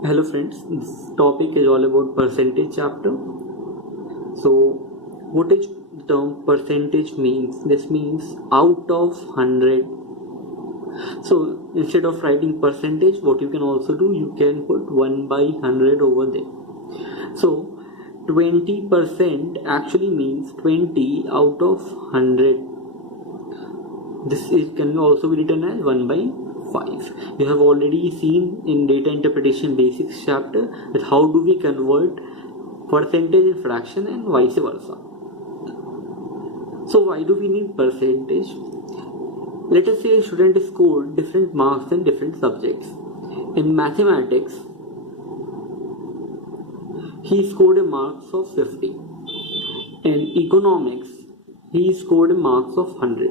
Hello friends, this topic is all about percentage chapter. So what is the term percentage means? This means out of 100. So instead of writing percentage, what you can also do, you can put 1 by 100 over there. So 20% actually means 20 out of 100. This can also be written as 1 by 5. You have already seen in data interpretation basics chapter that how do we convert percentage in fraction and vice versa. So why do we need percentage? Let us say a student scored different marks in different subjects. In mathematics, he scored a marks of 50. In economics, he scored a marks of 100.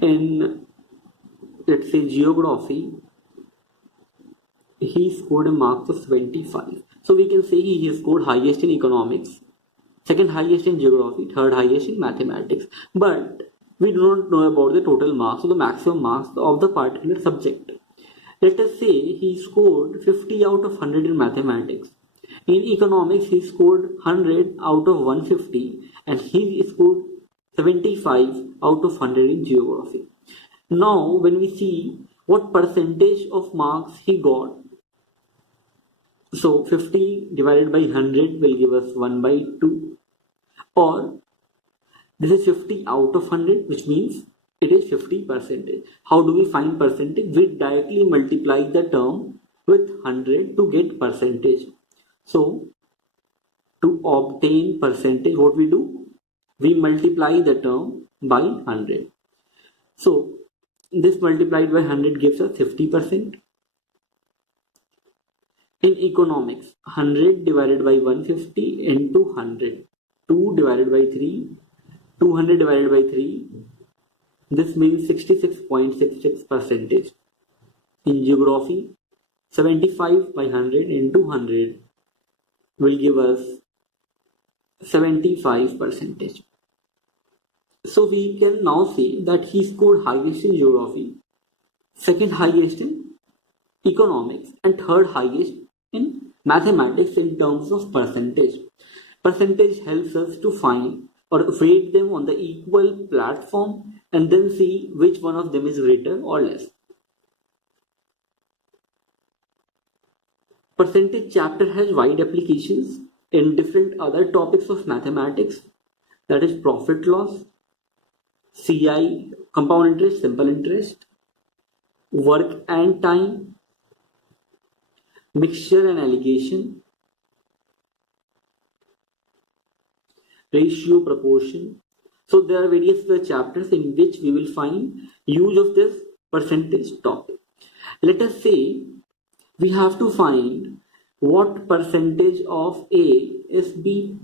In, let's say, geography, he scored a marks of 25. So we can say he scored highest in economics, second highest in geography, third highest in mathematics. But we do not know about the total marks or the maximum marks of the particular subject. Let us say he scored 50 out of 100 in mathematics. In economics, he scored 100 out of 150 and he scored 75 out of 100 in geography. Now, when we see what percentage of marks he got, so 50 divided by 100 will give us 1 by 2, or this is 50 out of 100, which means it is 50%. How do we find percentage? We directly multiply the term with 100 to get percentage. So to obtain percentage, what we do? We multiply the term by 100. So this multiplied by 100 gives us 50%. In economics, 100 divided by 150 into 100. 2 divided by 3. 200 divided by 3. This means 66.66%. In geography, 75 by 100 into 100 will give us 75%. So we can now say that he scored highest in geography, second highest in economics, and third highest in mathematics in terms of percentage. Percentage helps us to find or weight them on the equal platform and then see which one of them is greater or less. Percentage chapter has wide applications in different other topics of mathematics, that is profit loss, CI, compound interest, simple interest, work and time, mixture and allocation, ratio, proportion. So there are various other chapters in which we will find use of this percentage topic. Let us say we have to find what percentage of A is B,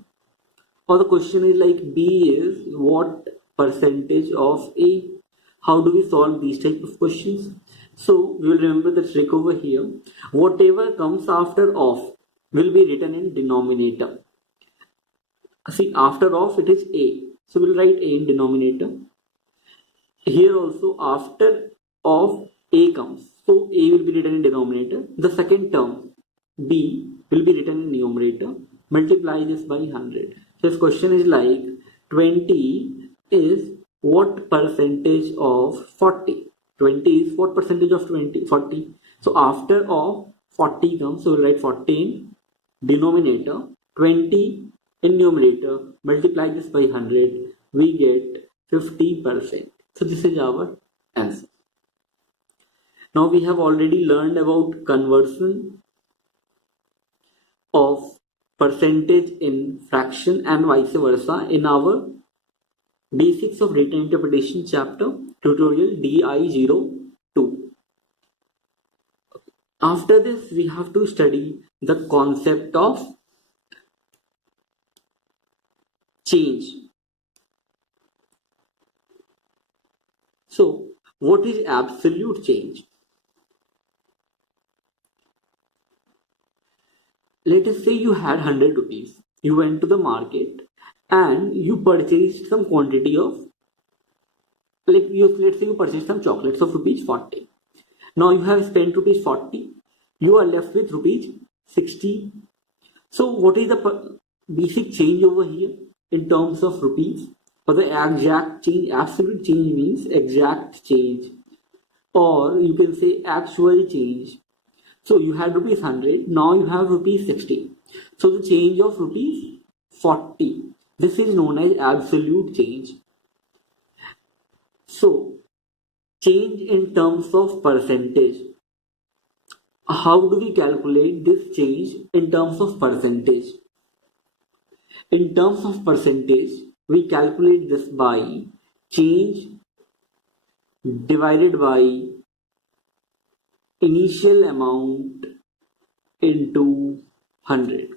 or the question is like B is what percentage of A. How do we solve these type of questions? So we will remember the trick over here. Whatever comes after of will be written in denominator. See, after of it is A, so we'll write A in denominator. Here also after of A comes, so A will be written in denominator. The second term B will be written in numerator. Multiply this by 100. So this question is like 20 is what percentage of 40? 20 is what percentage of 20? 40. So after of 40 comes, so we'll write 40 in denominator, 20 in numerator, multiply this by 100, we get 50%. So this is our answer. Now we have already learned about conversion of percentage in fraction and vice versa in our Basics of Data Interpretation chapter, tutorial DI02. After this, we have to study the concept of change. So, what is absolute change? Let us say you had 100 rupees. You went to the market and you purchased some quantity of, let's say you purchased some chocolates of rupees 40. Now you have spent rupees 40. you are left with rupees 60. So what is the basic change over here in terms of rupees? For the exact change, absolute change means exact change, or you can say actual change. So you had rupees 100, now you have rupees 60. So the change of rupees 40. This is known as absolute change. So change in terms of percentage. How do we calculate this change in terms of percentage? In terms of percentage, we calculate this by change divided by initial amount into 100.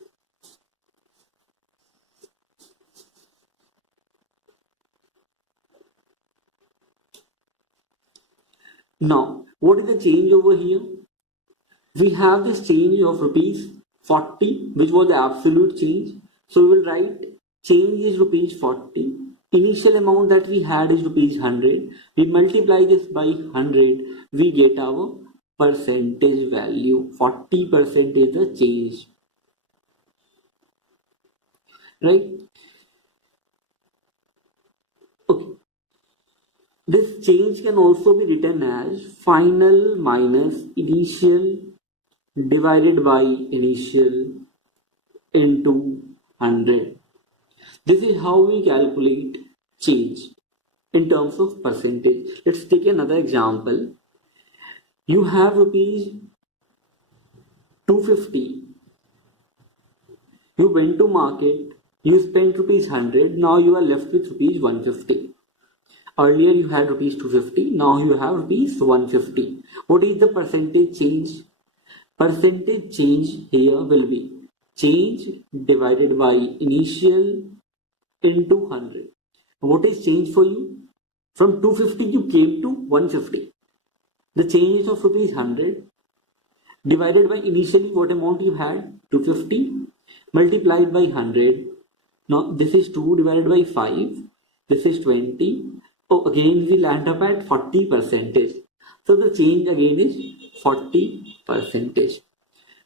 Now, what is the change over here? We have this change of rupees 40, which was the absolute change. So we will write change is rupees 40. Initial amount that we had is rupees 100. We multiply this by 100. We get our percentage value. 40% is the change. Right? Okay. This change can also be written as final minus initial divided by initial into 100. This is how we calculate change in terms of percentage. Let's take another example. You have rupees 250. You went to market, you spent rupees 100, now you are left with rupees 150. Earlier you had rupees 250, now you have rupees 150. What is the percentage change? Percentage change here will be change divided by initial into 100. What is change for you? From 250 you came to 150. The change is of rupees 100 divided by initially what amount you had, 250, multiplied by 100. Now this is 2 divided by 5. This is 20. Oh, again we land up at 40%. So the change again is 40%.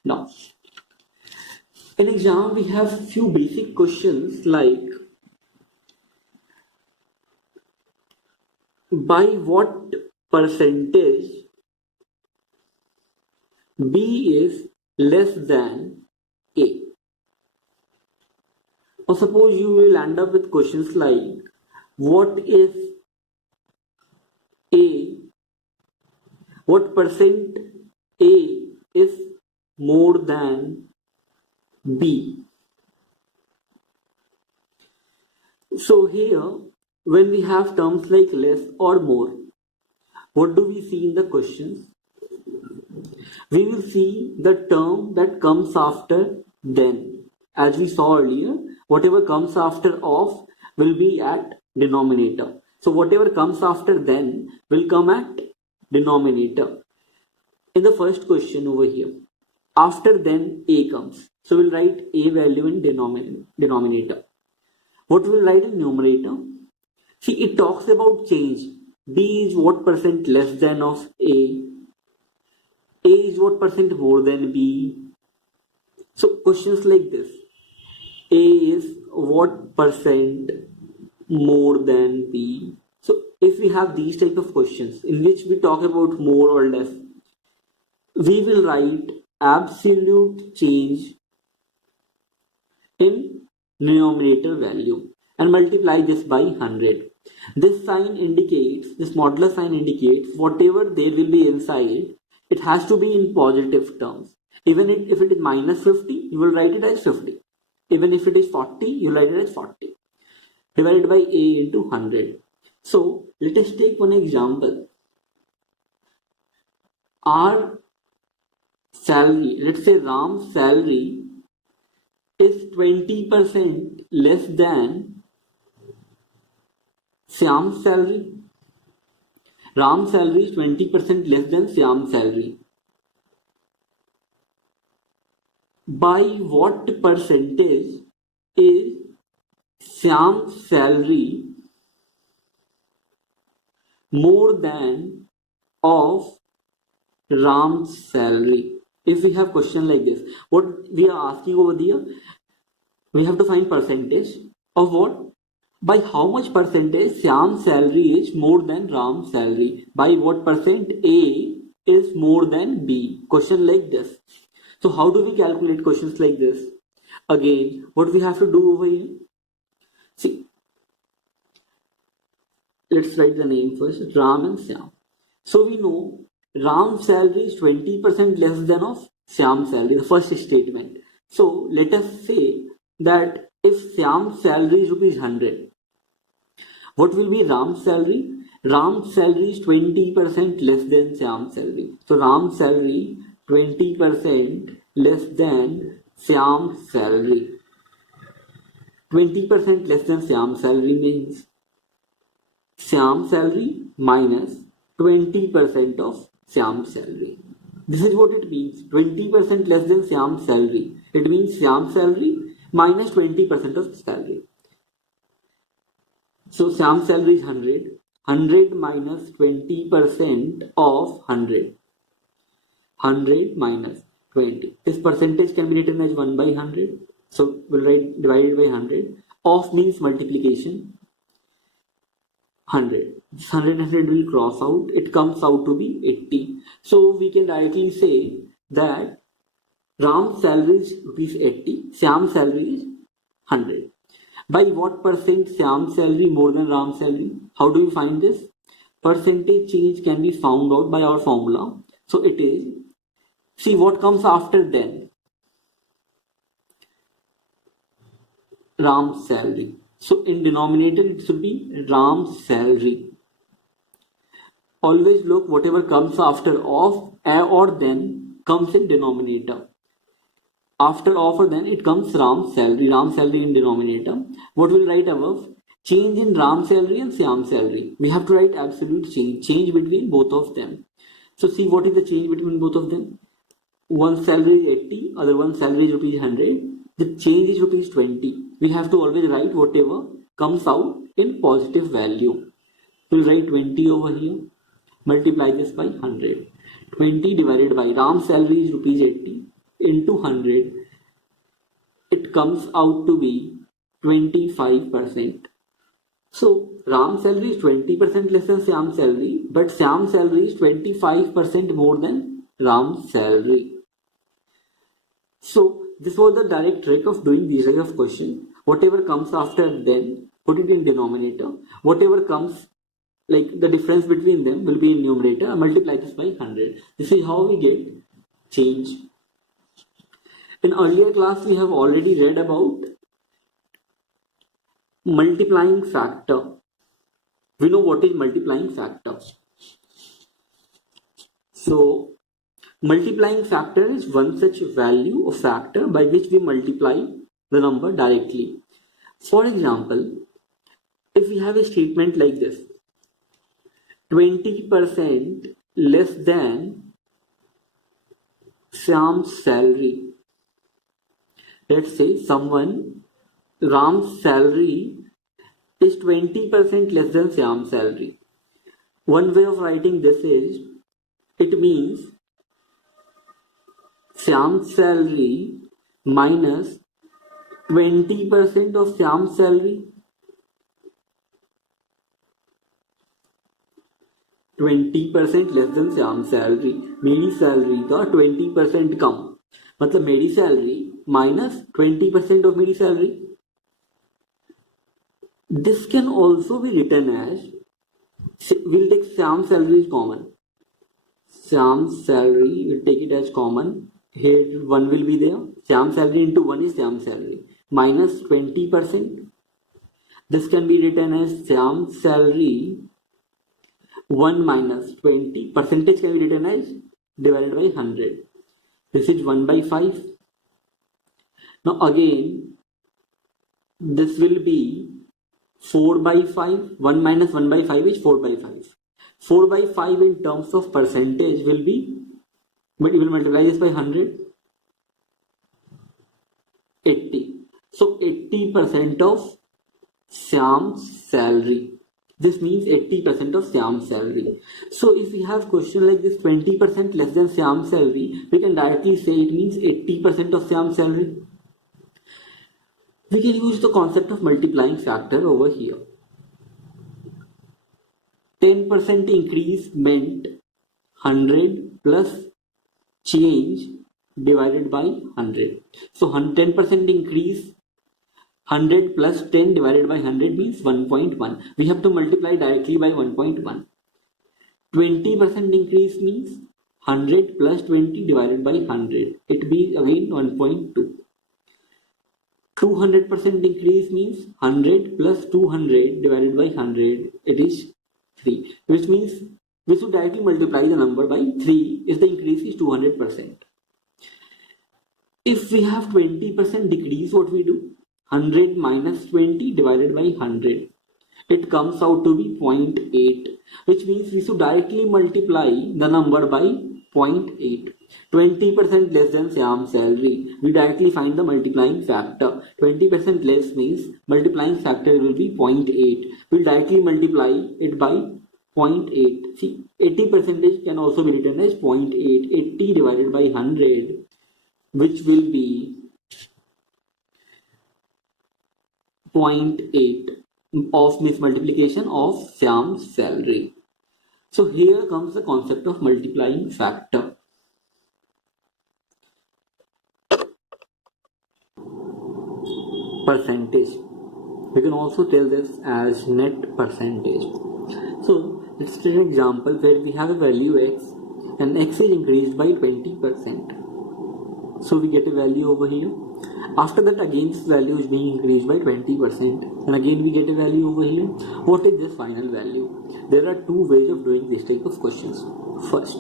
Now, in exam we have few basic questions like by what percentage B is less than A. Or suppose you will end up with questions like what is A, what percent A is more than B. So here when we have terms like less or more, what do we see in the questions? We will see the term that comes after then. As we saw earlier, whatever comes after of will be at denominator. So whatever comes after then will come at denominator. In the first question over here, after then A comes. So we'll write A value in denominator. What will write in numerator? See, it talks about change. B is what percent less than of A. A is what percent more than B. So questions like this. A is what percent more than B. So if we have these type of questions in which we talk about more or less, we will write absolute change in numerator value and multiply this by 100. This sign indicates, this modular sign indicates whatever there will be inside, it has to be in positive terms. Even if it is minus 50, you will write it as 50. Even if it is 40, you will write it as 40. Divided by A into 100. So let us take one example. Our salary, let's say Ram's salary is 20% less than Shyam's salary. Ram's salary is 20% less than Shyam's salary. By what percentage is Shyam's salary more than of Ram's salary? if we have question like this, what we are asking over here, we have to find percentage of what? By how much percentage Shyam's salary is more than Ram's salary? By what percent A is more than B? Question like this. So how do we calculate questions like this? Again, what we have to do over here? See, let's write the name first, Ram and Shyam. So we know Ram's salary is 20% less than of Shyam's salary, the first statement. So let us say that if Shyam's salary is rupees 100, what will be Ram's salary? Ram's salary is 20% less than Shyam's salary. So Ram's salary 20% less than Shyam's salary. 20% less than Shyam's salary means Shyam's salary minus 20% of Shyam's salary. This is what it means. 20% less than Shyam's salary. It means Shyam's salary minus 20% of salary. So Shyam's salary is 100. 100 minus 20% of 100. 100 minus 20. This percentage can be written as 1 by 100. So we'll write divided by 100. Of means multiplication. 100. This 100 and 100 will cross out. It comes out to be 80. So we can directly say that Ram's salary is rupees 80. Shyam's salary is 100. By what percent Shyam's salary more than Ram's salary? How do we find this? Percentage change can be found out by our formula. So it is, see what comes after then. Ram's salary. So in denominator it should be Ram's salary. Always look whatever comes after of or then comes in denominator. After of or then it comes Ram's salary in denominator. What we'll write above? Change in Ram's salary and Shyam's salary. We have to write absolute change between both of them. So see what is the change between both of them. One salary is 80, other one salary is rupees 100. The change is rupees 20. We have to always write whatever comes out in positive value. We'll write 20 over here. Multiply this by 100. 20 divided by Ram's salary is rupees 80 into 100. It comes out to be 25%. So Ram's salary is 20% less than Shyam's salary, but Shyam's salary is 25% more than Ram's salary. So this was the direct trick of doing these types of questions. Whatever comes after then, put it in denominator. Whatever comes, like the difference between them, will be in numerator. And multiply this by 100. This is how we get change. In earlier class, we have already read about multiplying factor. We know what is multiplying factor. So multiplying factor is one such value or factor by which we multiply the number directly. For example, if we have a statement like this, 20% less than Shyam's salary. Let's say Ram's salary is 20% less than Shyam's salary. One way of writing this is, it means Shyam's salary minus 20% of Shyam's salary. 20% less than Shyam's salary. मेरी salary का 20% कम, मतलब मेरी salary minus 20% of मेरी salary. This can also be written as, we'll take Shyam's salary is common. Shyam's salary, we'll take it as common. Here 1 will be there. Shyam's salary into 1 is Shyam's salary. Minus 20%. This can be written as Shyam's salary 1 minus 20. Percentage can be written as divided by 100. This is 1 by 5. Now again, this will be 4 by 5. 1 minus 1 by 5 is 4 by 5. 4 by 5 in terms of percentage will be, but we will multiply this by 100. 80. So 80% of Shyam's salary. This means 80% of Shyam's salary. So if we have question like this, 20% less than Shyam's salary, we can directly say it means 80% of Shyam's salary. We can use the concept of multiplying factor over here. 10% increase meant 100 plus change divided by 100. So 10% increase, 100 plus 10 divided by 100 means 1.1. We have to multiply directly by 1.1. 20% increase means 100 plus 20 divided by 100. It be again 1.2. 200% increase means 100 plus 200 divided by 100. It is 3. Which means we should directly multiply the number by 3 if the increase is 200%. If we have 20% decrease, what we do? 100 minus 20 divided by 100. It comes out to be 0.8, which means we should directly multiply the number by 0.8. 20% less than Shyam's salary. We directly find the multiplying factor. 20% less means multiplying factor will be 0.8. We'll directly multiply it by 0.8. See, 80% can also be written as 0.8. 80 divided by 100, which will be 0.8 of multiplication of Shyam's salary. So here comes the concept of multiplying factor. Percentage. We can also tell this as net percentage. So let's take an example where we have a value x and x is increased by 20%. So we get a value over here. After that, again this value is being increased by 20%, and again we get a value over here. What is this final value? There are two ways of doing this type of questions. First,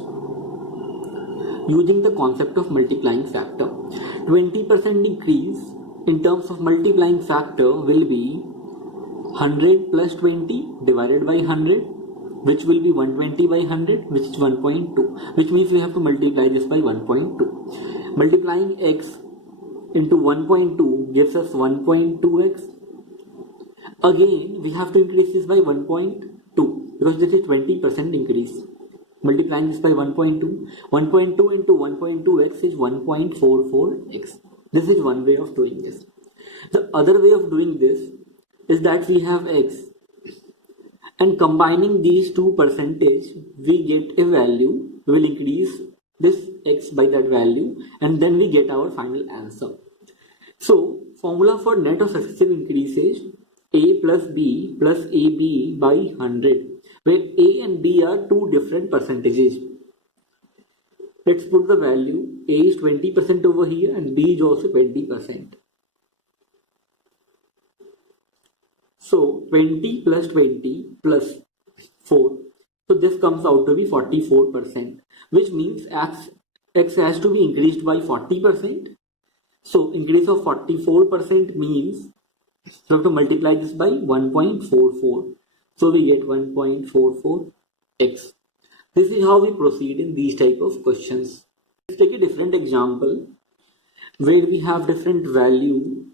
using the concept of multiplying factor. 20% increase in terms of multiplying factor will be 100 plus 20 divided by 100, which will be 120 by 100, which is 1.2, which means we have to multiply this by 1.2. Multiplying x into 1.2 gives us 1.2x. Again, we have to increase this by 1.2 because this is 20% increase. Multiplying this by 1.2. 1.2 into 1.2x is 1.44x. This is one way of doing this. The other way of doing this is that we have x, and combining these two percentage, we get a value. We will increase this x by that value, and then we get our final answer. So formula for net of successive increase is a plus b plus ab by 100, where a and b are two different percentages. Let's put the value. A is 20% over here and b is also 20%. So 20 plus 20 plus 4. So this comes out to be 44%, which means x has to be increased by 40%. So increase of 44% means we have to multiply this by 1.44. So we get 1.44x. This is how we proceed in these type of questions. Let's take a different example where we have different value.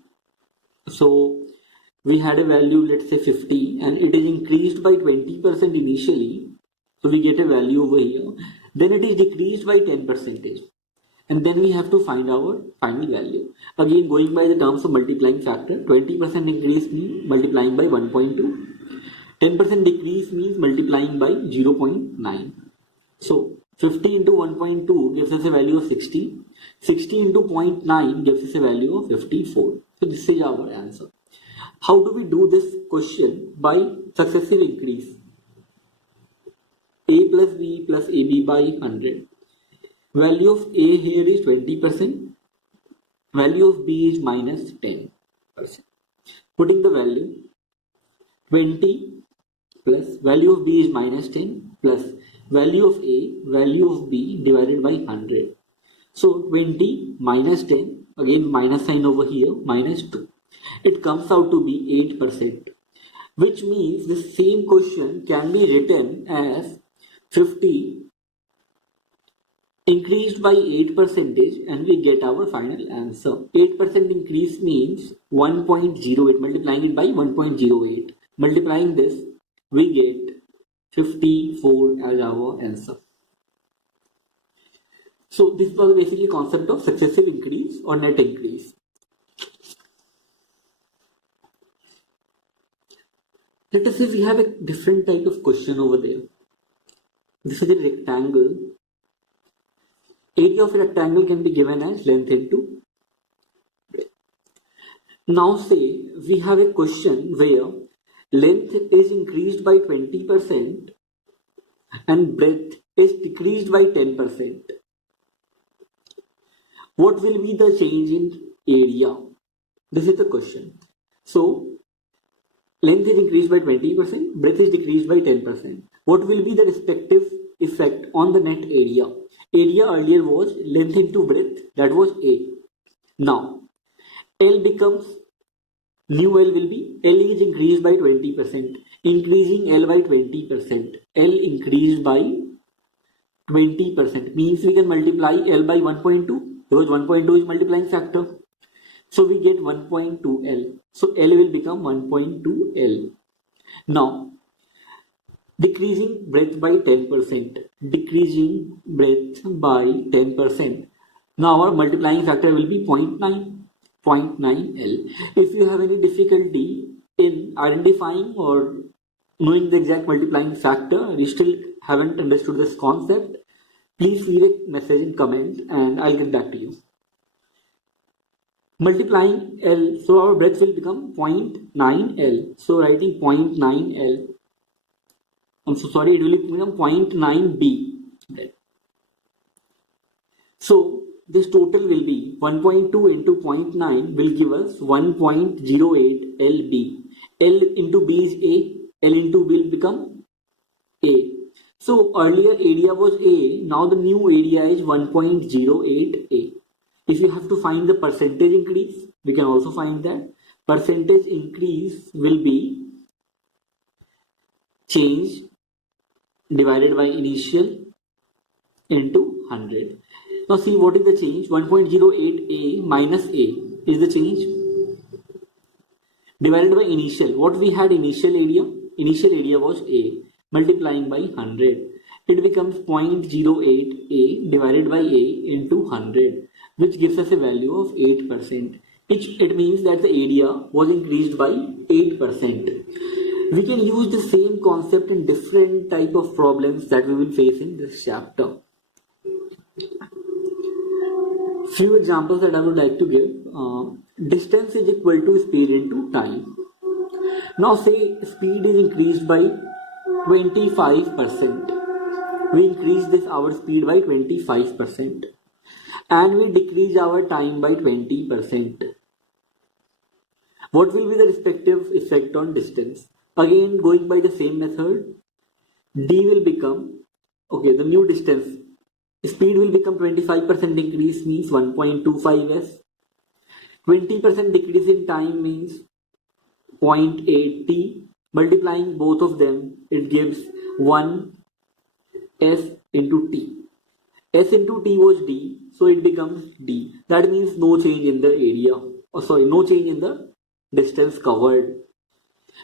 So we had a value, let's say 50, and it is increased by 20% initially. So we get a value over here. Then it is decreased by 10%. And then we have to find our final value. Again, going by the terms of multiplying factor, 20% increase means multiplying by 1.2. 10% decrease means multiplying by 0.9. So 50 into 1.2 gives us a value of 60. 60 into 0.9 gives us a value of 54. So this is our answer. How do we do this question? By successive increase. A plus b plus ab by 100. Value of a here is 20%. Value of b is minus 10%. Putting the value 20 plus value of b is minus 10 plus value of a, value of b divided by 100. So 20 minus 10, again minus sign over here, minus 2. It comes out to be 8%, which means the same question can be written as 50 increased by 8% and we get our final answer. 8% increase means 1.08, multiplying it by 1.08. Multiplying this we get 54 as our answer. So this was basically concept of successive increase or net increase. Let us say we have a different type of question over there. This is a rectangle. Area of a rectangle can be given as length into breadth. Now say we have a question where length is increased by 20% and breadth is decreased by 10%. What will be the change in area? This is the question. So length is increased by 20%, breadth is decreased by 10%. What will be the respective effect on the net area? Area earlier was length into breadth, that was A. Now, L becomes, new L will be, L is increased by 20%, increasing L by 20%. L increased by 20%, means we can multiply L by 1.2, because 1.2 is multiplying factor. So we get 1.2L. So L will become 1.2L. Now, decreasing breadth by 10%. Decreasing breadth by 10%. Now our multiplying factor will be 0.9L. If you have any difficulty in identifying or knowing the exact multiplying factor, you still haven't understood this concept, please leave a message in comment and I'll get back to you. Multiplying L, so our breadth will become 0.9L. So writing 0.9L. I'm so sorry, it will become 0.9B. So this total will be 1.2 into 0.9 will give us 1.08 LB. L into B is A. L into B will become A. So earlier area was A. Now the new area is 1.08 A. If you have to find the percentage increase, we can also find that. Percentage increase will be change divided by initial into 100. Now see what is the change. 1.08A minus A is the change. Divided by initial. What we had initial area? Initial area was A. Multiplying by 100. It becomes 0.08A divided by A into 100. Which gives us a value of 8%. It means that the area was increased by 8%. We can use the same concept in different type of problems that we will face in this chapter. Few examples that I would like to give. Distance is equal to speed into time. Now say speed is increased by 25%. We increase this our speed by 25%. And we decrease our time by 20%. What will be the respective effect on distance? Again, going by the same method, D will become, okay, the new distance, speed will become 25% increase means 1.25s. 20% decrease in time means 0.8t. Multiplying both of them, it gives 1s into t. S into t was D, so it becomes D. That means no change in the area. No change in the distance covered.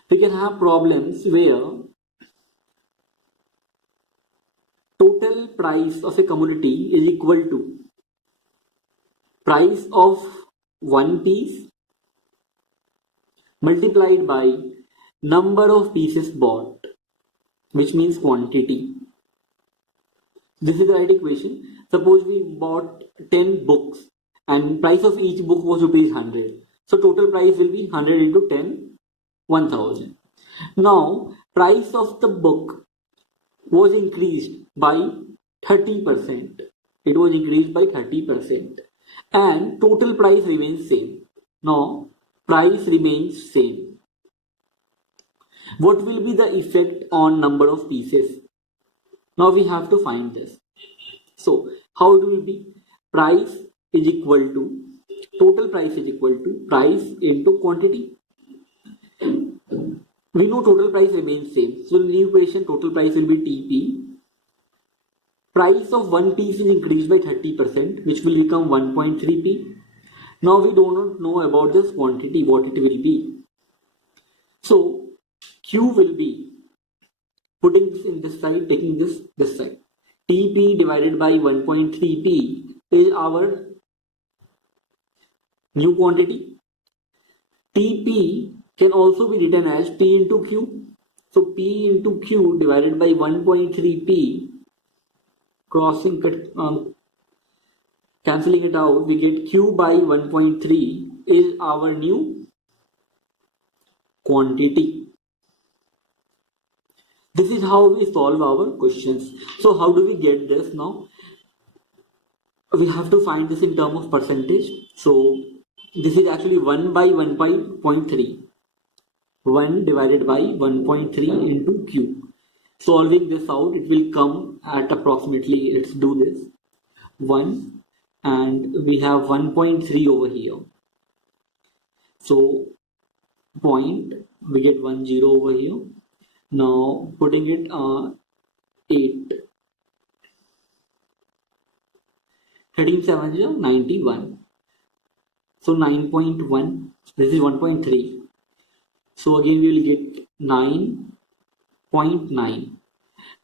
We can have problems where total price of a commodity is equal to price of one piece multiplied by number of pieces bought, which means quantity. This is the right equation. Suppose we bought 10 books and price of each book was rupees 100. So total price will be 100 into 10, 1000. Now price of the book was increased by 30%. It was increased by 30% and total price remains same. Now price remains same. What will be the effect on number of pieces? Now we have to find this. So how it will be? Price is equal to, total price is equal to price into quantity. We know total price remains same. So in the new equation, total price will be TP. Price of one piece is increased by 30%, which will become 1.3p. Now we do not know about this quantity, what it will be. So Q will be putting this in this side, taking this side. TP divided by 1.3P is our new quantity. TP can also be written as P into Q. So P into Q divided by 1.3P, cancelling it out, we get Q by 1.3 is our new quantity. This is how we solve our questions. So how do we get this now? We have to find this in terms of percentage. So this is actually 1 by 1.3. 1 divided by 1.3 into Q. Solving this out, it will come at approximately, let's do this, 1, and we have 1.3 over here. So point, we get 1 0 over here. Now putting it 8. 13 7 is 91. So 9.1. This is 1.3. So again we will get 9.9.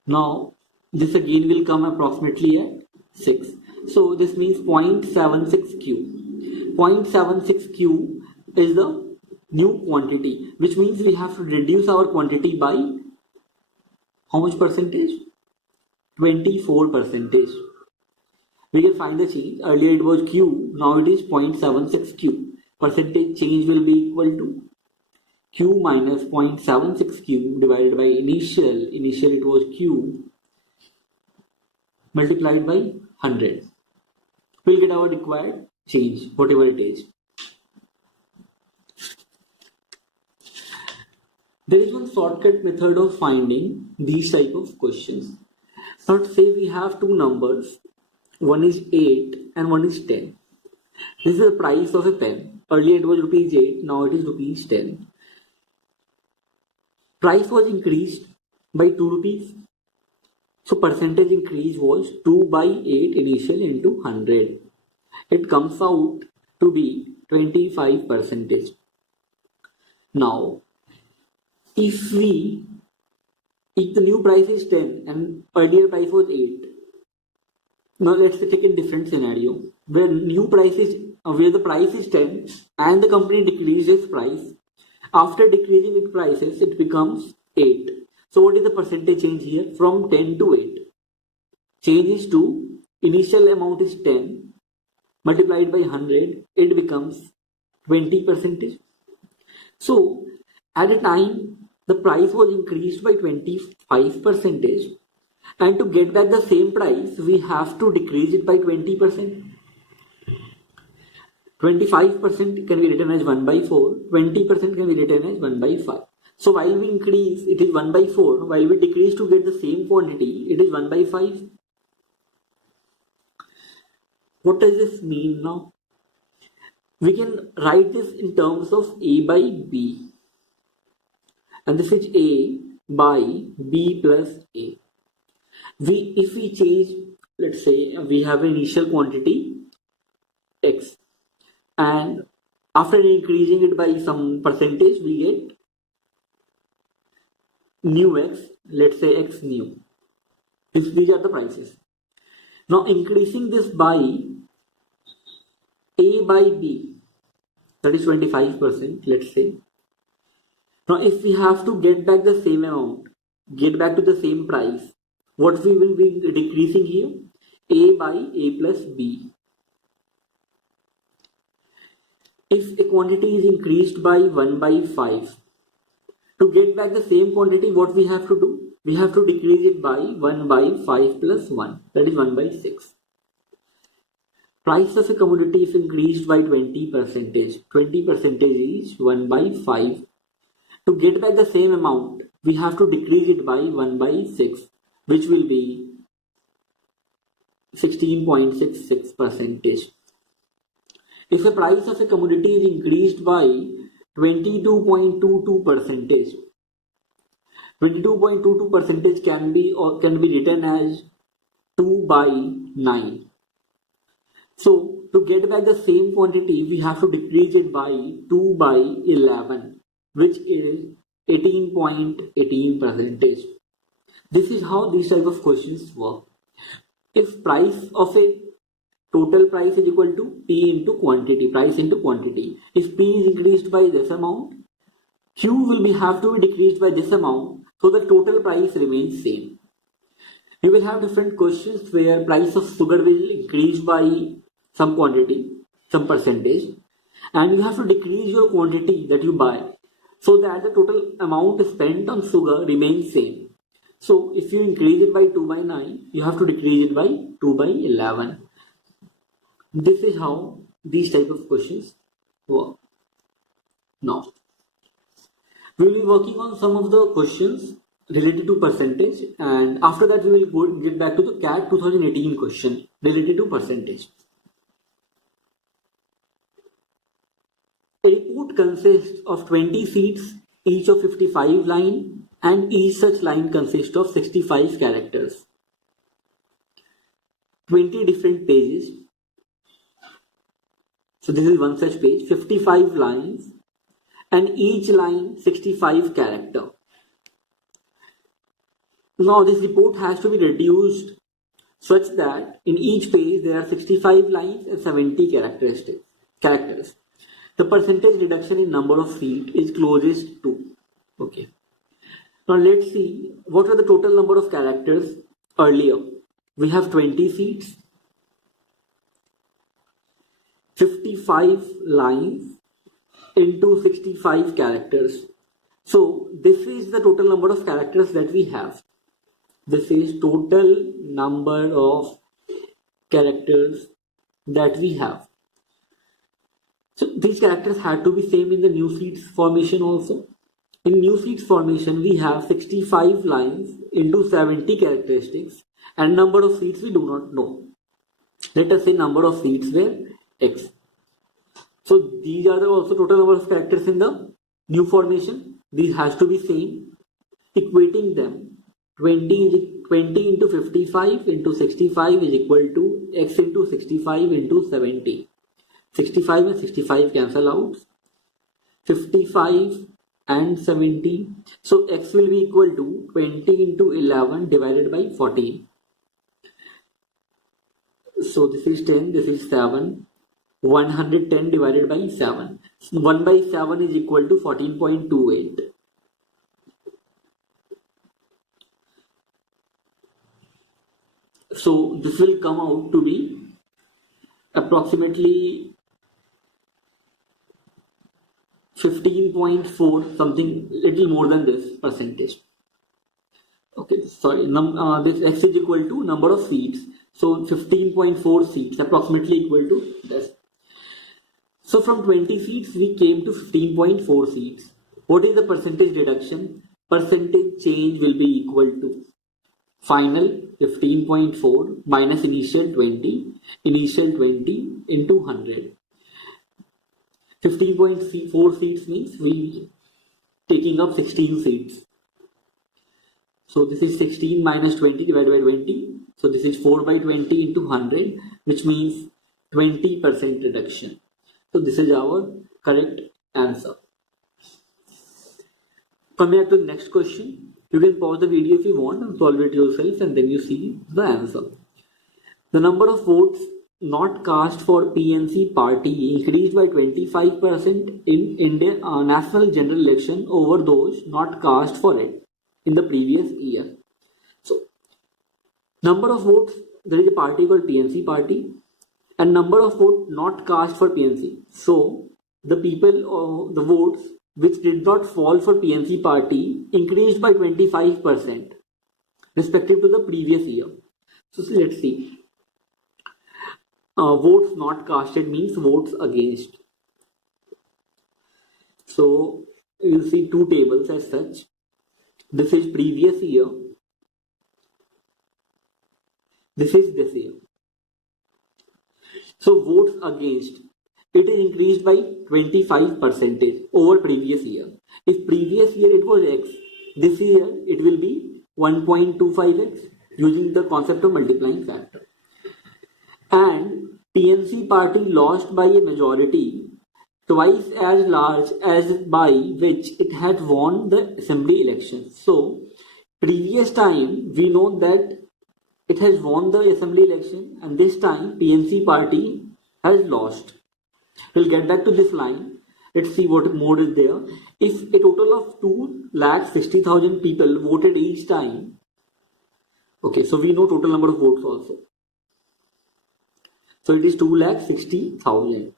Now this again will come approximately at 6. So this means 0.76Q. 0.76Q is the new quantity, which means we have to reduce our quantity by how much percentage? 24 percentage. We can find the change. Earlier it was Q, now it is 0.76Q. Percentage change will be equal to Q minus 0.76Q divided by initial it was Q, multiplied by 100. We'll get our required change, whatever it is. There is one shortcut method of finding these type of questions. Now say we have two numbers, one is 8 and one is 10. This is the price of a pen. Earlier it was rupees 8, now it is rupees 10. Price was increased by 2 rupees. So percentage increase was 2 by 8 initial into 100. It comes out to be 25 percentage. Now, if the new price is 10 and earlier price was 8, now let's take a different scenario where where the price is 10 and the company decreases price. After decreasing its prices, it becomes 8. So what is the percentage change here? From 10 to 8. Change is 2. Initial amount is 10. Multiplied by 100, it becomes 20 percentage. So at a time, the price was increased by 25 percentage. And to get back the same price, we have to decrease it by 20%. 25% can be written as 1 by 4. 20% can be written as 1 by 5. So while we increase, it is 1 by 4. While we decrease to get the same quantity, it is 1 by 5. What does this mean now? We can write this in terms of A by B. And this is A by B plus A. If we change, let's say we have an initial quantity X. And after increasing it by some percentage, we get new X, let's say X new. These are the prices. Now increasing this by A by B, that is 25%, let's say. Now if we have to get back the same amount, get back to the same price, what we will be decreasing here? A by A plus B. If a quantity is increased by 1 by 5, to get back the same quantity, what we have to do? We have to decrease it by 1 by 5 plus 1, that is 1 by 6. Price of a commodity is increased by 20%. 20% is 1 by 5. To get back the same amount, we have to decrease it by 1 by 6, which will be 16.66%. If the price of a commodity is increased by 22.22%, 22.22% can be written as 2 by 9. So to get back the same quantity, we have to decrease it by 2 by 11, which is 18.18%. This is how these type of questions work. If price of a total price is equal to P into quantity, price into quantity. If P is increased by this amount, Q will have to be decreased by this amount, so the total price remains same. You will have different questions where price of sugar will increase by some quantity, some percentage, and you have to decrease your quantity that you buy so that the total amount spent on sugar remains same. So if you increase it by 2 by 9, you have to decrease it by 2 by 11. This is how these type of questions work. Now, we will be working on some of the questions related to percentage, and after that we will get back to the CAT 2018 question related to percentage. A report consists of 20 sheets, each of 55 lines, and each such line consists of 65 characters. 20 different pages. So this is one such page, 55 lines, and each line 65 character. Now this report has to be reduced such that in each page there are 65 lines and 70 characters. The percentage reduction in number of feet is closest to. Okay. Now let's see what are the total number of characters earlier. We have 20 feet, 55 lines into 65 characters. So this is the total number of characters that we have. This is total number of characters that we have. So these characters had to be same in the new seats formation also. In new seats formation, we have 65 lines into 70 characteristics, and number of seats we do not know. Let us say number of seats were X. So these are the also total number of characters in the new formation. These has to be same. Equating them, 20 into 55 into 65 is equal to X into 65 into 70. 65 and 65 cancel out. 55 and 70. So X will be equal to 20 into 11 divided by 14. So this is 10, this is 7. 110 divided by 7. 1 by 7 is equal to 14.28. So this will come out to be approximately 15.4, something little more than this percentage. Okay, sorry, this X is equal to number of seats. So 15.4 seats, approximately equal to this. So from 20 seats, we came to 15.4 seats. What is the percentage reduction? Percentage change will be equal to final 15.4 minus initial 20 into 100. 15.4 seats means we taking up 16 seats. So this is 16 minus 20 divided by 20. So this is 4 by 20 into 100, which means 20% reduction. So this is our correct answer. Coming back to the next question, you can pause the video if you want and solve it yourself, and then you see the answer. The number of votes not cast for PNC party increased by 25% in Indian national general election over those not cast for it in the previous year. So number of votes, there is a party called PNC party, and number of votes not cast for PNC. So the people or the votes which did not fall for PNC party increased by 25% respective to the previous year. So let's see. Votes not casted means votes against. So you'll see two tables as such. This is previous year. This is this year. So votes against, it is increased by 25% over previous year. If previous year it was X, this year it will be 1.25x using the concept of multiplying factor. And PNC party lost by a majority twice as large as by which it had won the assembly election. So previous time we know that it has won the assembly election, and this time PNC party has lost. We'll get back to this line. Let's see what more is there. If a total of 2,60,000 people voted each time, okay, so we know total number of votes also. So it is 2,60,000.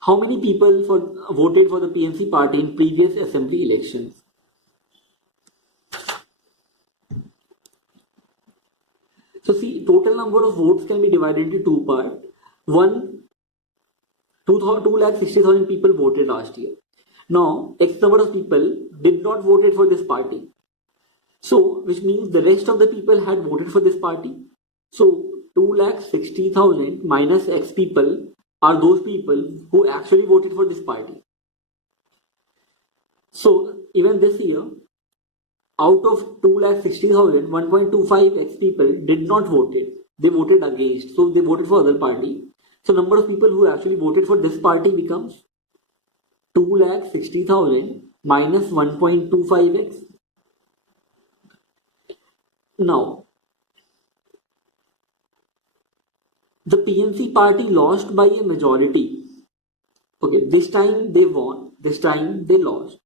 How many people voted for the PNC party in previous assembly elections? So see, total number of votes can be divided into two parts. 2,60,000 people voted last year. Now, X number of people did not voted for this party. So, which means the rest of the people had voted for this party. So, 2,60,000 minus X people are those people who actually voted for this party. So, even this year, out of 2,60,000, 1.25x people did not vote. They voted against. So, they voted for other party. So, number of people who actually voted for this party becomes 2,60,000 minus 1.25x. Now, the PNC party lost by a majority. Okay, this time they won, this time they lost.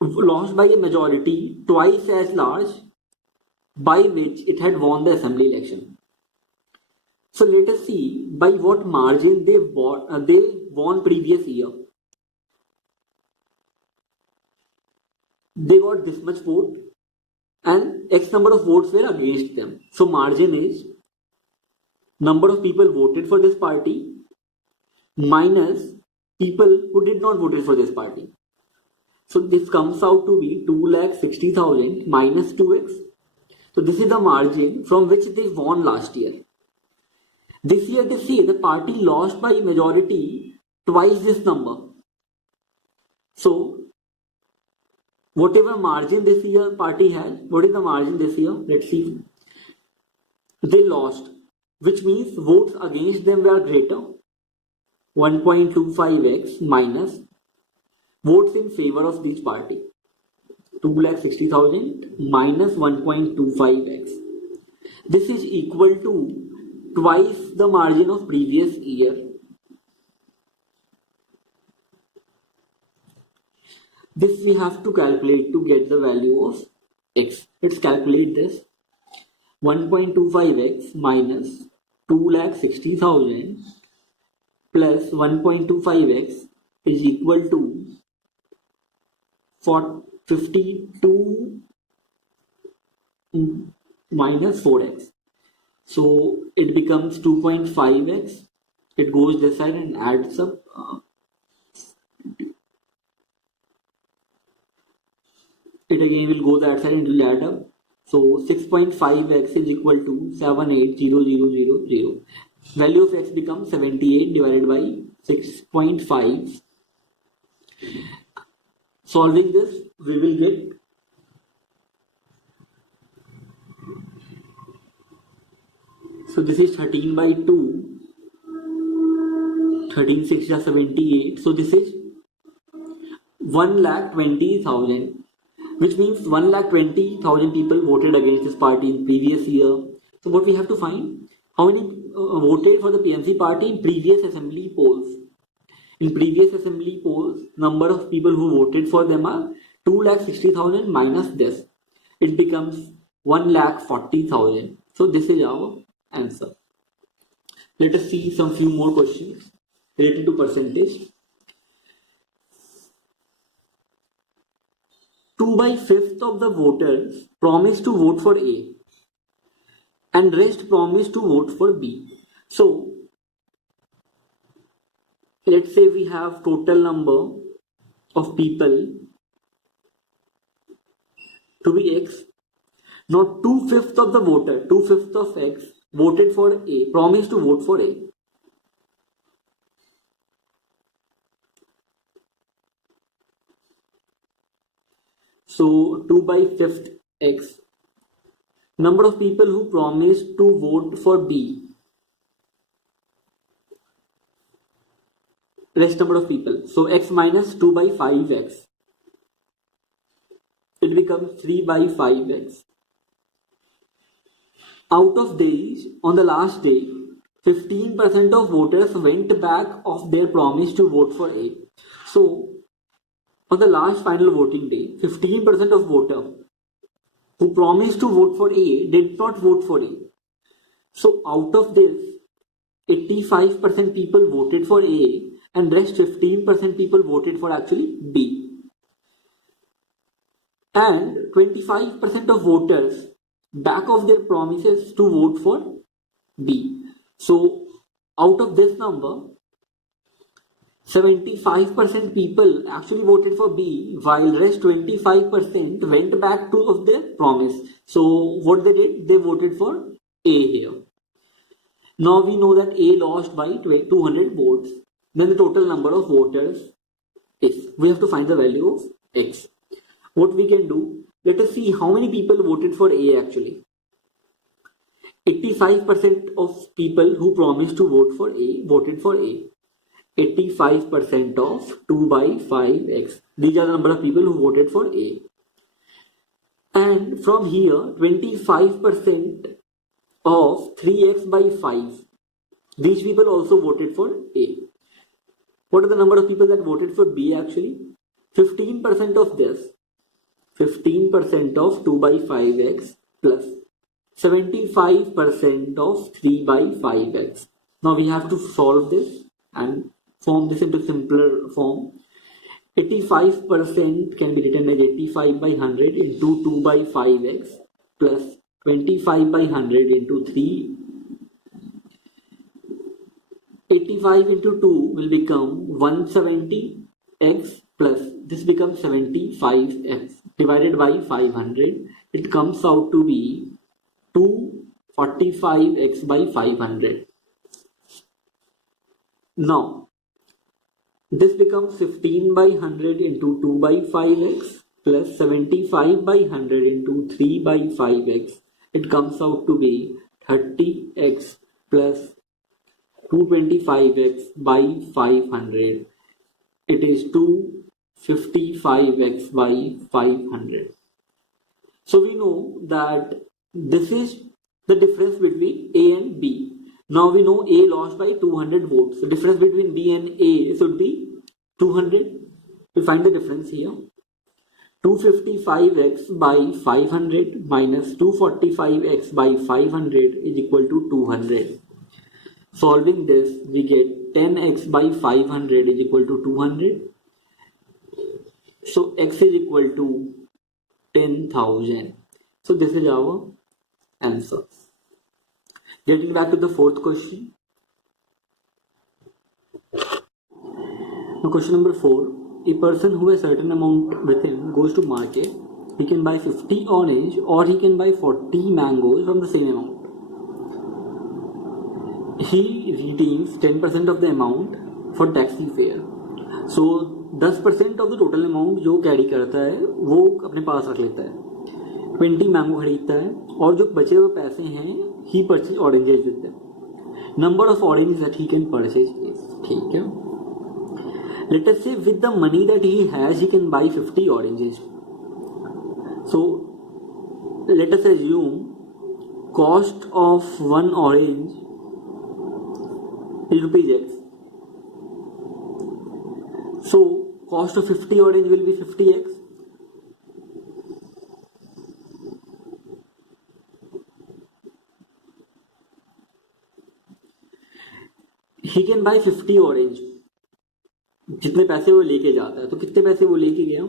Lost by a majority twice as large by which it had won the assembly election. So let us see by what margin they won previous year. They got this much vote and X number of votes were against them. So margin is number of people voted for this party minus people who did not vote for this party. So this comes out to be 2,60,000 minus 2x. So this is the margin from which they won last year. This year they say the party lost by majority twice this number. So whatever margin this year party has, what is the margin this year? Let's see. They lost, which means votes against them were greater. 1.25x minus votes in favor of this party. 2,60,000 minus 1.25x. This is equal to twice the margin of previous year. This we have to calculate to get the value of x. Let's calculate this. 1.25x minus 2,60,000 plus 1.25x is equal to 52 minus 4x. So it becomes 2.5x. It goes this side and adds up. It again will go that side and it will add up. So 6.5x is equal to 780000. Value of x becomes 78 divided by 6.5. Solving this, we will get so this is 13 by 2. 13 6 is 78. So this is 1,20,000. Which means 1,20,000 people voted against this party in previous year. So what we have to find? How many voted for the PNC party in previous assembly polls? In previous assembly polls, number of people who voted for them are 2,60,000 minus this. It becomes 1,40,000. So this is our answer. Let us see some few more questions related to percentage. 2/5 of the voters promised to vote for A and rest promised to vote for B. So let's say we have total number of people to be X. Now 2/5 of the voter, 2/5 of X voted for A, promised to vote for A. So 2/5 X. Number of people who promised to vote for B. Rest number of people. So X minus 2/5 X. it becomes 3 by 5x. Out of these, on the last day, 15% of voters went back of their promise to vote for A. So, on the last final voting day, 15% of voters who promised to vote for A did not vote for A. So, out of this, 85% people voted for A and rest 15% people voted for actually B. And 25% of voters back of their promises to vote for B. So out of this number, 75% people actually voted for B, while rest 25% went back to of their promise. So what they did, they voted for A here. Now we know that A lost by 200 votes. Then the total number of voters is. We have to find the value of X. What we can do, let us see how many people voted for A actually. 85% of people who promised to vote for A voted for A. 85% of 2 by 5x. These are the number of people who voted for A. And from here, 25% of 3x by 5. These people also voted for A. What are the number of people that voted for B actually? 15% of this. 15% of 2 by 5x plus 75% of 3 by 5x. Now we have to solve this and form this into simpler form. 85% can be written as 85 by 100 into 2 by 5x plus 25 by 100 into 3. 85 into 2 will become 170x plus this becomes 75x divided by 500. It comes out to be 245x by 500. Now this becomes 15 by 100 into 2 by 5x plus 75 by 100 into 3 by 5x. It comes out to be 30x plus 225x by 500. It is 255x by 500. So we know that this is the difference between A and B. Now we know A lost by 200 votes. The difference between B and A should be 200. We find the difference here. 255x by 500 minus 245x by 500 is equal to 200. Solving this, we get 10x by 500 is equal to 200. So x is equal to 10,000. So this is our answer. Getting back to the fourth question. Now question number 4. A person who has a certain amount with him goes to market. He can buy 50 orange or he can buy 40 mangoes from the same amount. He retains 10% of the amount for taxi fare. So 10% of the total amount जो carry करता है वो अपने पास रख लेता है. 20 mango खरीदता है और जो बचे हुए पैसे हैं he purchase oranges with them. Number of oranges that he can purchase is, ठीक है. Let us say with the money that he has he can buy 50 oranges. So let us assume cost of one orange is rupees X. So cost of 50 orange will be 50x. He can buy 50 orange. जितने पैसे वो लेके जाता है तो कितने पैसे वो लेके गया.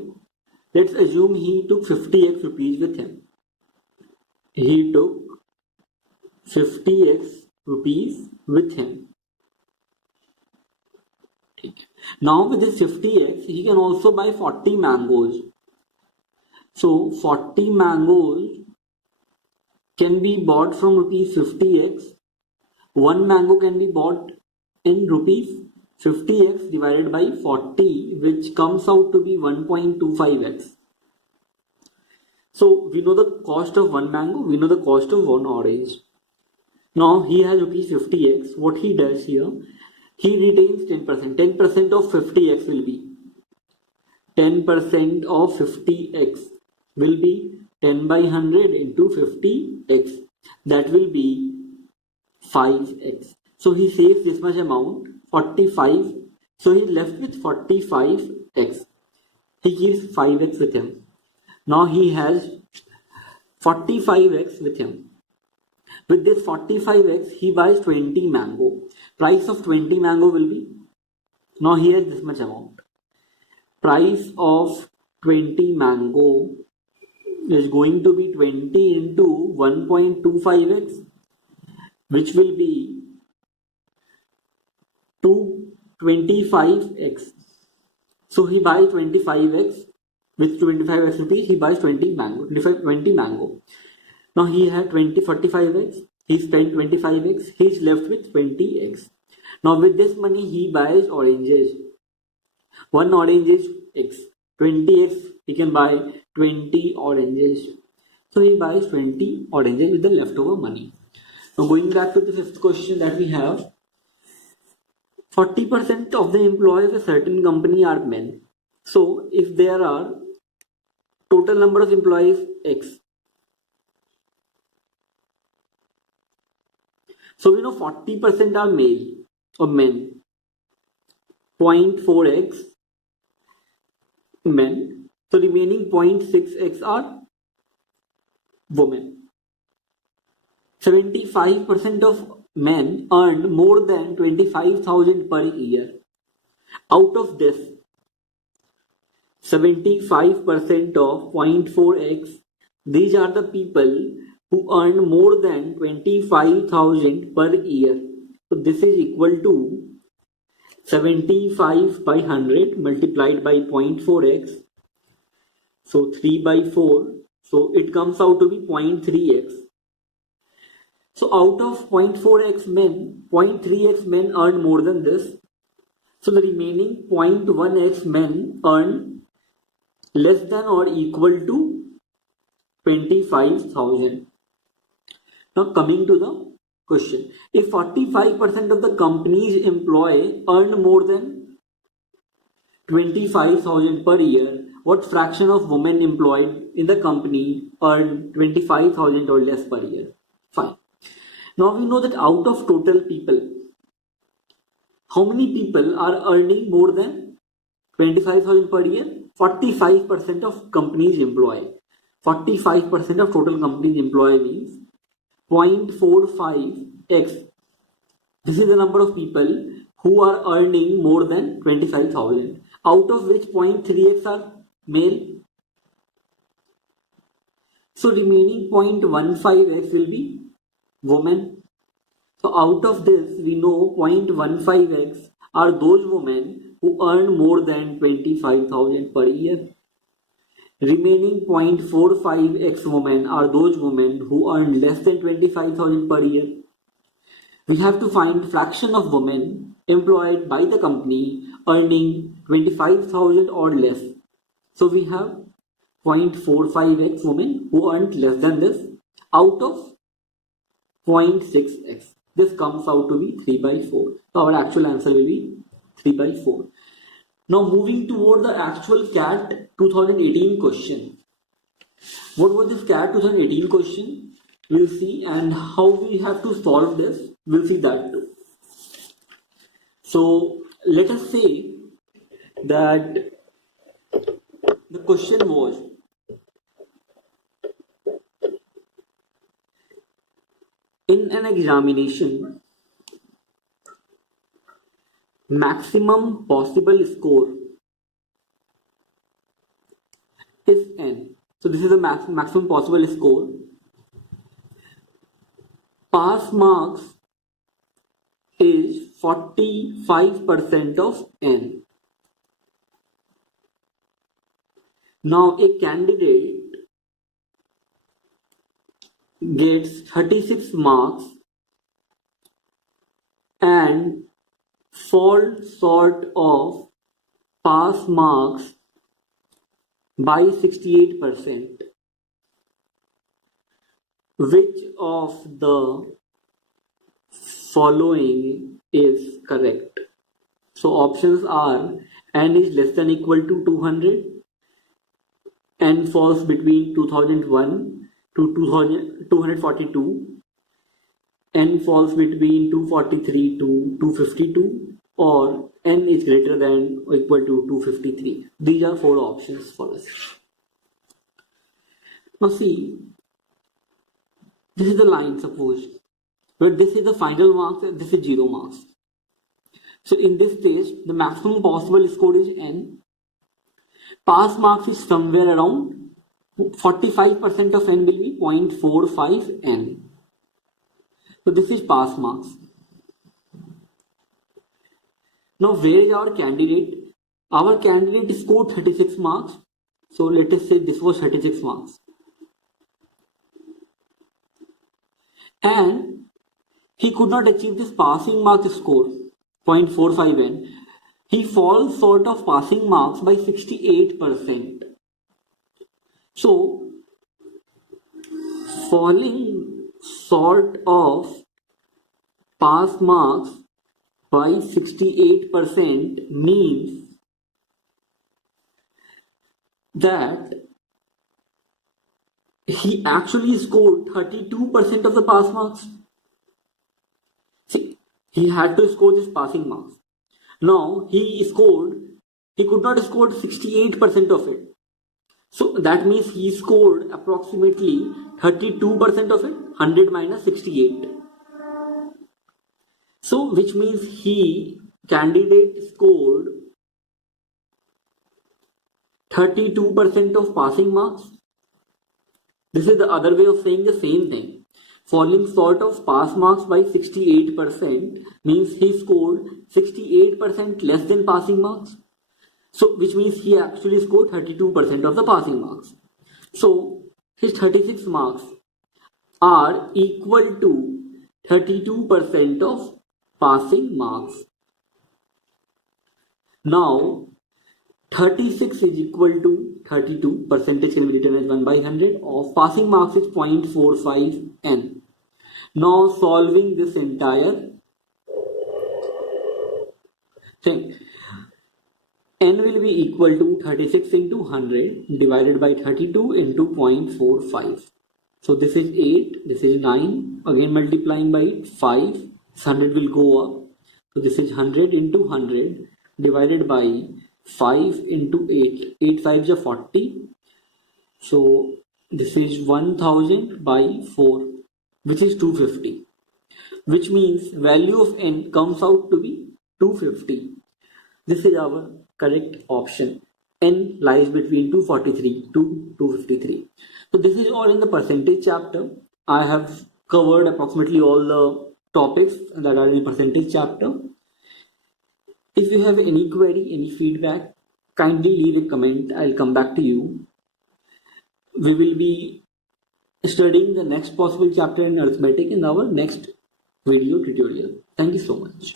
Let's assume he took 50x rupees with him. He took 50x rupees with him. Now with this 50x he can also buy 40 mangoes. So 40 mangoes can be bought from rupees 50x. One mango can be bought in rupees 50x divided by 40, which comes out to be 1.25x. So we know the cost of one mango, we know the cost of one orange. Now he has rupees 50x. What he does here, he retains 10%. 10% of 50x will be 10% of 50x will be 10 by 100 into 50x. That will be 5x. So he saves this much amount, 45. So he's left with 45x. He keeps 5x with him. Now he has 45x with him. With this 45x, he buys 20 mango. Price of 20 mango will be, now he has this much amount. Price of 20 mango is going to be 20 into 1.25x, which will be 225x. So he buys 25x. With 25x rupees, he buys 20 mango. Now he had 45x. He spent 25x. He's left with 20x. Now with this money, he buys oranges. One orange is x. 20x, he can buy 20 oranges. So he buys 20 oranges with the leftover money. Now going back to the fifth question that we have. 40% of the employees of a certain company are men. So if there are total number of employees X. So we know 40% are male or men. 0.4x men. So remaining 0.6x are women. 75% of men earn more than 25,000 per year. Out of this, 75% of 0.4x, these are the people who earn more than 25,000 per year. So this is equal to 75 by 100 multiplied by 0.4x. So 3 by 4. So it comes out to be 0.3x. So out of 0.4x men, 0.3x men earn more than this. So the remaining 0.1x men earn less than or equal to 25,000. Now coming to the question. If 45% of the company's employees earn more than 25,000 per year, what fraction of women employed in the company earn 25,000 or less per year? Fine. Now we know that out of total people, how many people are earning more than 25,000 per year? 45% of companies employ. 45% of total companies employ means 0.45x. This is the number of people who are earning more than 25,000. Out of which 0.3x are male. So remaining 0.15x will be women. So out of this, we know 0.15x are those women who earn more than 25,000 per year. Remaining 0.45x women are those women who earn less than 25,000 per year. We have to find fraction of women employed by the company earning 25,000 or less. So we have 0.45x women who earned less than this out of 0.6x. This comes out to be 3 by 4. So our actual answer will be 3 by 4. Now moving toward the actual CAT 2018 question. What was this CAT 2018 question? We'll see, and how we have to solve this, we'll see that too. So let us say that the question was, in an examination, maximum possible score is n. So this is the maximum possible score. Pass marks is 45% of n. Now a candidate gets 36 marks and falls short of pass marks by 68%. Which of the following is correct? So options are n is less than equal to 200, n falls between 2001 to 242, n falls between 243 to 252, or n is greater than or equal to 253. These are 4 options for us. Now see, this is the line, suppose, but this is the final marks and this is 0 marks. So in this case, the maximum possible score is n. Pass marks is somewhere around 45% of n will be 0.45 n. So this is pass marks. Now where is our candidate? Our candidate scored 36 marks. So let us say this was 36 marks. And he could not achieve this passing mark score, 0.45 n. He falls short of passing marks by 68%. So falling short of pass marks by 68% means that he actually scored 32% of the pass marks. See, he had to score this passing marks. Now he could not score 68% of it. So that means he scored approximately 32% of it, 100 minus 68. So which means candidate scored 32% of passing marks. This is the other way of saying the same thing. Falling short of pass marks by 68% means he scored 68% less than passing marks. So which means he actually scored 32% of the passing marks. So his 36 marks are equal to 32% of passing marks. Now 36 is equal to 32, percentage can be written as 1 by 100 of passing marks is 0.45 n. Now solving this entire thing, n will be equal to 36 into 100 divided by 32 into 0.45. So this is 8, this is 9, again multiplying by 5, this 100 will go up. So this is 100 into 100 divided by 5 into 8, 8 5s are 40. So this is 1000 by 4, which is 250, which means value of n comes out to be 250. This is our correct option. N lies between 243 to 253. So this is all in the percentage chapter. I have covered approximately all the topics that are in percentage chapter. If you have any query, any feedback, kindly leave a comment. I'll come back to you. We will be studying the next possible chapter in arithmetic in our next video tutorial. Thank you so much.